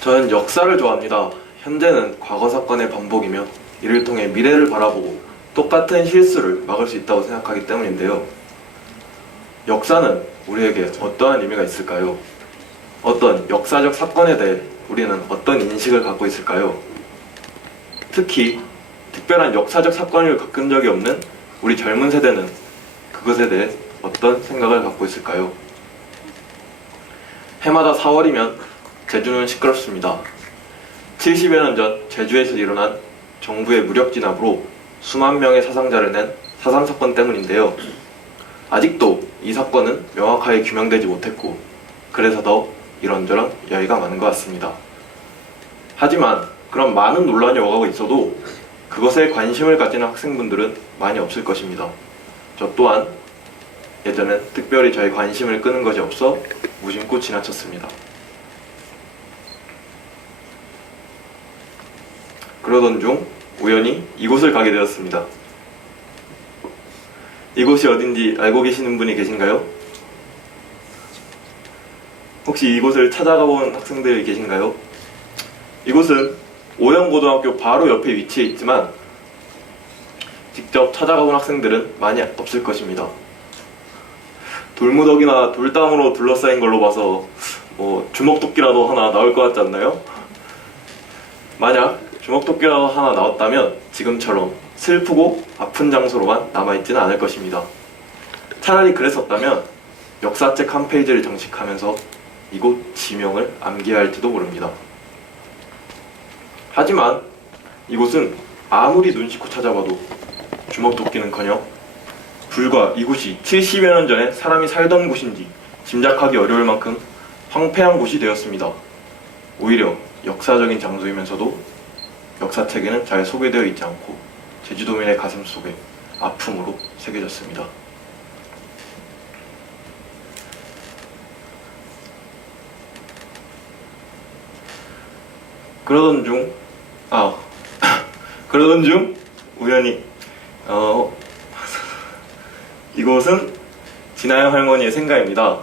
저는 역사를 좋아합니다. 현재는 과거 사건의 반복이며 이를 통해 미래를 바라보고 똑같은 실수를 막을 수 있다고 생각하기 때문인데요. 역사는 우리에게 어떠한 의미가 있을까요? 어떤 역사적 사건에 대해 우리는 어떤 인식을 갖고 있을까요? 특히 특별한 역사적 사건을 겪은 적이 없는 우리 젊은 세대는 그것에 대해 어떤 생각을 갖고 있을까요? 해마다 4월이면 제주는 시끄럽습니다. 70여 년 전 제주에서 일어난 정부의 무력 진압으로 수만 명의 사상자를 낸 4.3 사건 때문인데요. 아직도 이 사건은 명확하게 규명되지 못했고 그래서 더 이런저런 이야기가 많은 것 같습니다. 하지만 그런 많은 논란이 오가고 있어도 그것에 관심을 가지는 학생분들은 많이 없을 것입니다. 저 또한 예전엔 특별히 저의 관심을 끄는 것이 없어 무심코 지나쳤습니다. 그러던 중 우연히 이곳을 가게 되었습니다. 이곳이 어딘지 알고 계시는 분이 계신가요? 혹시 이곳을 찾아가 본 학생들 계신가요? 이곳은 오영고등학교 바로 옆에 위치해 있지만 직접 찾아가 본 학생들은 많이 없을 것입니다. 돌무더기나 돌담으로 둘러싸인 걸로 봐서 주먹토끼라도 하나 나올 것 같지 않나요? 만약 주먹토끼라도 하나 나왔다면 지금처럼 슬프고 아픈 장소로만 남아있지는 않을 것입니다. 차라리 그랬었다면 역사책 한 페이지를 장식하면서 이곳 지명을 암기해야 할지도 모릅니다. 하지만 이곳은 아무리 눈 씻고 찾아봐도 주먹토끼는커녕 불과 이곳이 70여 년 전에 사람이 살던 곳인지 짐작하기 어려울 만큼 황폐한 곳이 되었습니다. 오히려 역사적인 장소이면서도 역사책에는 잘 소개되어 있지 않고 제주도민의 가슴 속에 아픔으로 새겨졌습니다. 그러던 중 우연히 이곳은 진아영 할머니의 생가입니다.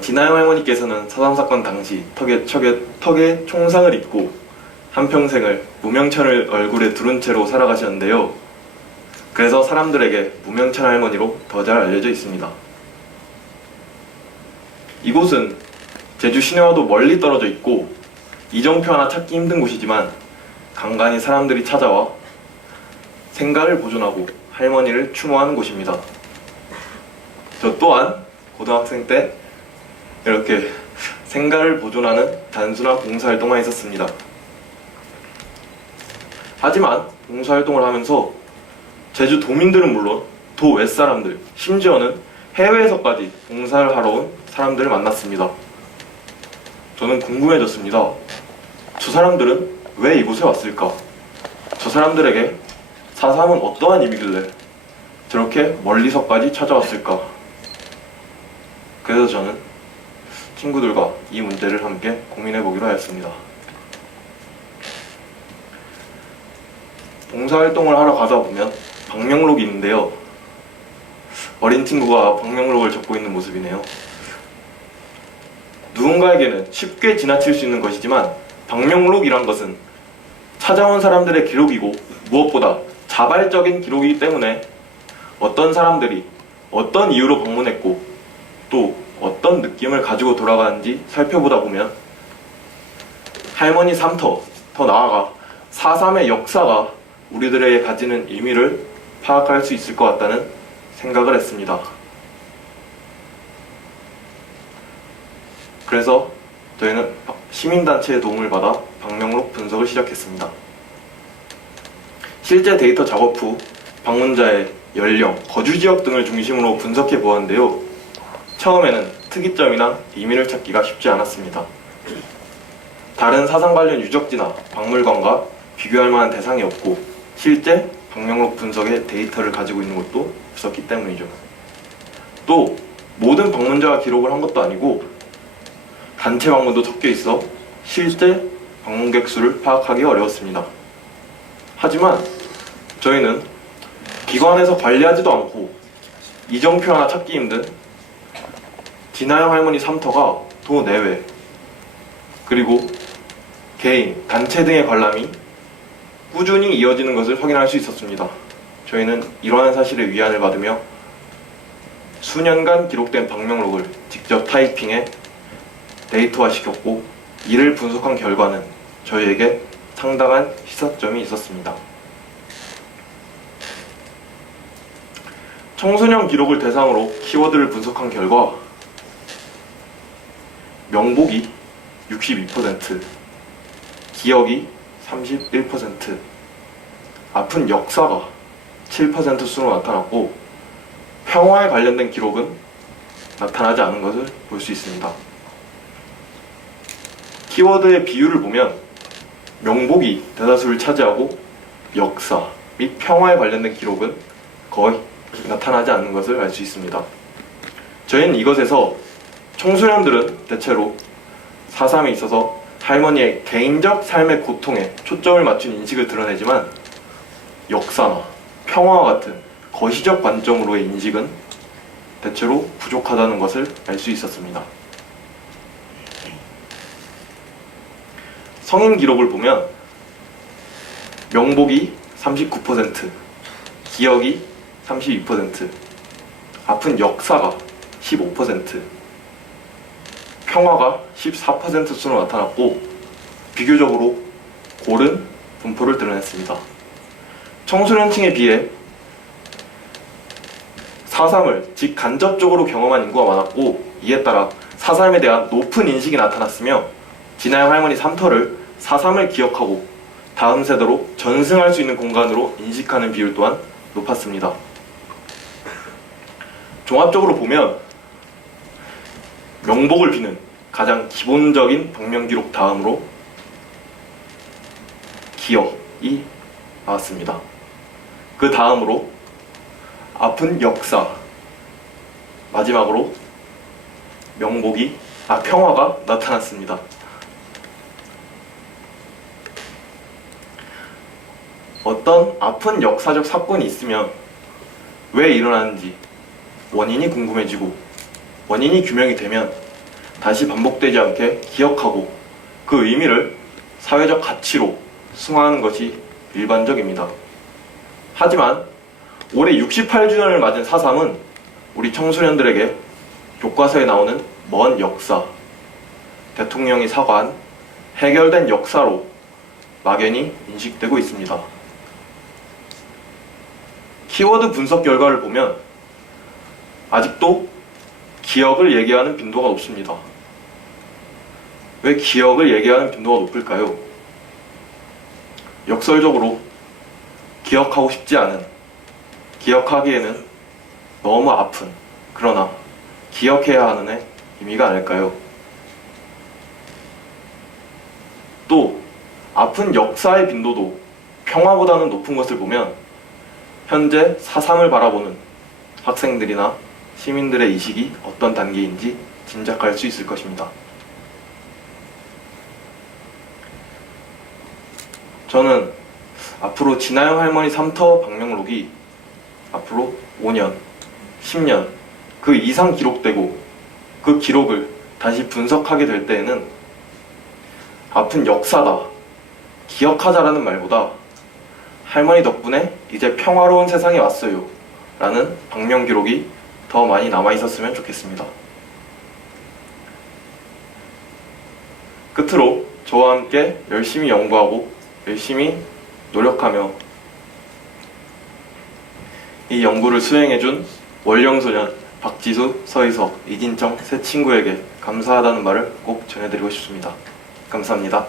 진아영 할머니께서는 4.3 사건 당시 턱에 총상을 입고 한평생을 무명천을 얼굴에 두른 채로 살아가셨는데요. 그래서 사람들에게 무명천 할머니로 더 잘 알려져 있습니다. 이곳은 제주 시내와도 멀리 떨어져 있고 이정표 하나 찾기 힘든 곳이지만 간간히 사람들이 찾아와 생가를 보존하고 할머니를 추모하는 곳입니다. 저 또한 고등학생 때 이렇게 생가를 보존하는 단순한 봉사활동만 했었습니다. 하지만 봉사활동을 하면서 제주 도민들은 물론 도 윗사람들, 심지어는 해외에서까지 봉사를 하러 온 사람들을 만났습니다. 저는 궁금해졌습니다. 저 사람들은 왜 이곳에 왔을까? 저 사람들에게 4.3은 어떠한 의미길래 저렇게 멀리서까지 찾아왔을까? 그래서 저는 친구들과 이 문제를 함께 고민해보기로 하였습니다. 봉사활동을 하러 가다 보면 방명록이 있는데요. 어린 친구가 방명록을 적고 있는 모습이네요. 누군가에게는 쉽게 지나칠 수 있는 것이지만 방명록이란 것은 찾아온 사람들의 기록이고 무엇보다 자발적인 기록이기 때문에 어떤 사람들이 어떤 이유로 방문했고 또 어떤 느낌을 가지고 돌아가는지 살펴보다 보면 할머니 삶터, 더 나아가 4.3의 역사가 우리들에게 가지는 의미를 파악할 수 있을 것 같다는 생각을 했습니다. 그래서 저희는 시민단체의 도움을 받아 방명록 분석을 시작했습니다. 실제 데이터 작업 후 방문자의 연령, 거주지역 등을 중심으로 분석해 보았는데요. 처음에는 특이점이나 의미를 찾기가 쉽지 않았습니다. 다른 사상 관련 유적지나 박물관과 비교할 만한 대상이 없고 실제 방명록 분석의 데이터를 가지고 있는 것도 없었기 때문이죠. 또 모든 방문자가 기록을 한 것도 아니고 단체 방문도 섞여 있어 실제 방문객 수를 파악하기 어려웠습니다. 하지만 저희는 기관에서 관리하지도 않고 이정표 하나 찾기 힘든 진아영 할머니 삼터가 도 내외, 그리고 개인, 단체 등의 관람이 꾸준히 이어지는 것을 확인할 수 있었습니다. 저희는 이러한 사실에 위안을 받으며 수년간 기록된 방명록을 직접 타이핑해 데이터화시켰고, 이를 분석한 결과는 저희에게 상당한 시사점이 있었습니다. 청소년 기록을 대상으로 키워드를 분석한 결과 명복이 62%, 기억이 31%, 아픈 역사가 7% 수로 나타났고, 평화에 관련된 기록은 나타나지 않은 것을 볼 수 있습니다. 키워드의 비율을 보면 명복이 대다수를 차지하고 역사 및 평화에 관련된 기록은 거의 나타나지 않는 것을 알 수 있습니다. 저희는 이것에서 청소년들은 대체로 4.3에 있어서 할머니의 개인적 삶의 고통에 초점을 맞춘 인식을 드러내지만, 역사나 평화와 같은 거시적 관점으로의 인식은 대체로 부족하다는 것을 알 수 있었습니다. 성인 기록을 보면 명복이 39%, 기억이 32%, 아픈 역사가 15%, 평화가 14% 수로 나타났고, 비교적으로 고른 분포를 드러냈습니다. 청소년층에 비해 4.3을 직간접적으로 경험한 인구가 많았고, 이에 따라 4.3에 대한 높은 인식이 나타났으며, 진아영 할머니 삼터를 4.3을 기억하고 다음 세대로 전승할 수 있는 공간으로 인식하는 비율 또한 높았습니다. 종합적으로 보면 명복을 비는 가장 기본적인 방명기록 다음으로 기억이 나왔습니다. 그 다음으로 아픈 역사, 마지막으로 평화가 나타났습니다. 어떤 아픈 역사적 사건이 있으면 왜 일어나는지 원인이 궁금해지고, 원인이 규명이 되면 다시 반복되지 않게 기억하고 그 의미를 사회적 가치로 승화하는 것이 일반적입니다. 하지만 올해 68주년을 맞은 4.3은 우리 청소년들에게 교과서에 나오는 먼 역사, 대통령이 사과한 해결된 역사로 막연히 인식되고 있습니다. 키워드 분석 결과를 보면 아직도 기억을 얘기하는 빈도가 높습니다. 왜 기억을 얘기하는 빈도가 높을까요? 역설적으로 기억하고 싶지 않은, 기억하기에는 너무 아픈, 그러나 기억해야 하는의 의미가 아닐까요? 또 아픈 역사의 빈도도 평화보다는 높은 것을 보면 현재 4.3을 바라보는 학생들이나 시민들의 인식이 어떤 단계인지 짐작할 수 있을 것입니다. 저는 앞으로 진아영 할머니 삼터 방명록이 앞으로 5년, 10년 그 이상 기록되고 그 기록을 다시 분석하게 될 때에는 아픈 역사다, 기억하자라는 말보다 할머니 덕분에 이제 평화로운 세상이 왔어요 라는 방명 기록이 더 많이 남아있었으면 좋겠습니다. 끝으로 저와 함께 열심히 연구하고 열심히 노력하며 이 연구를 수행해준 월령소년 박지수, 서희석, 이진정 세 친구에게 감사하다는 말을 꼭 전해드리고 싶습니다. 감사합니다.